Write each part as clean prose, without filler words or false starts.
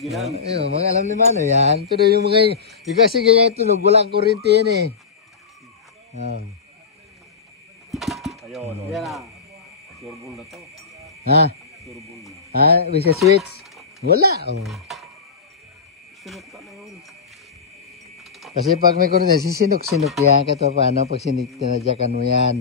Mga alam ni Mano yan. Pero yung mga, yung kasi ganyan tunog, wala ang kuryente yan eh. Ayun, o. Yan na. Turbol na to. Ha? Turbol na. Ha? With a switch? Wala. Sinukta na yun. Kasi pag may kuryente, sisinok-sinok yan. Kato paano pag tinadyakan mo yan.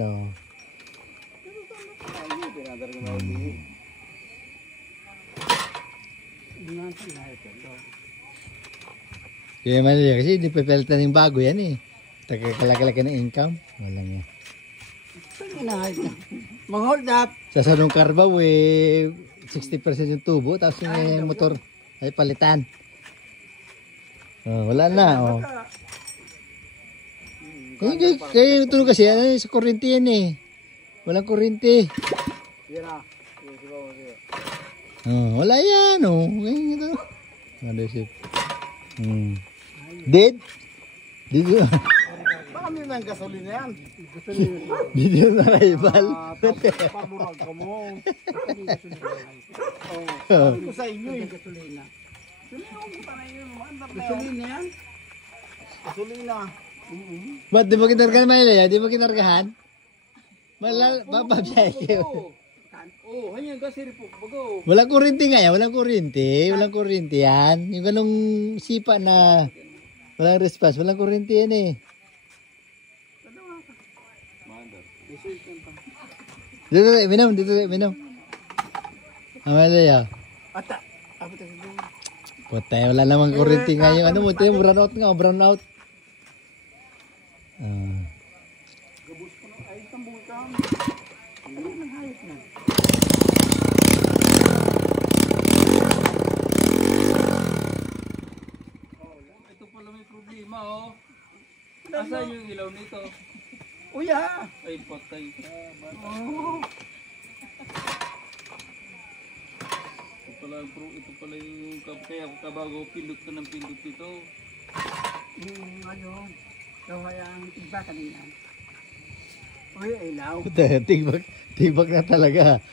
Kaya mali kasi hindi pipilitan yung bago yan eh. Tagakalaki ng income. Walang yan. Mag-hold up. Sa Sanong Carbaw eh, 60% yung tubo. Tapos yung motor ay palitan. Wala na. Kaya yung tunog kasi sa kuryente yan eh. Walang kuryente. Yan na. Wala yan ganyan ito. Ano isip? Dead? Dito. Baka may nang gasolina yan. Dito na rival. Pamurag ka mo. Sabi ko sa inyo yung gasolina. Gasolina yan? Gasolina. Ba't di mo kinargahan Maylaya? Di mo kinargahan? Bababiyay kayo. Hanya gasiri po. Bago. Walang kuryente nga yan. Walang kuryente. Walang kuryente yan. Yung ganong sipa na walang response. Walang kuryente yan eh. Dito minom. Dito minom. Amalaya. Ata. Patay. Wala namang kuryente nga yung ano mo. Ito yung brown out nga. Brown out. Gabos ko ng ayos ng bungkang. Ano nang hayop na? Ito pala may problema, Asan yung ilaw nito? Uya! Ay, patay. Ito pala yung kaya kabago pindot ka ng pindot dito. Kaya ang iba kanina. Uy, ilaw. Tigbak na talaga.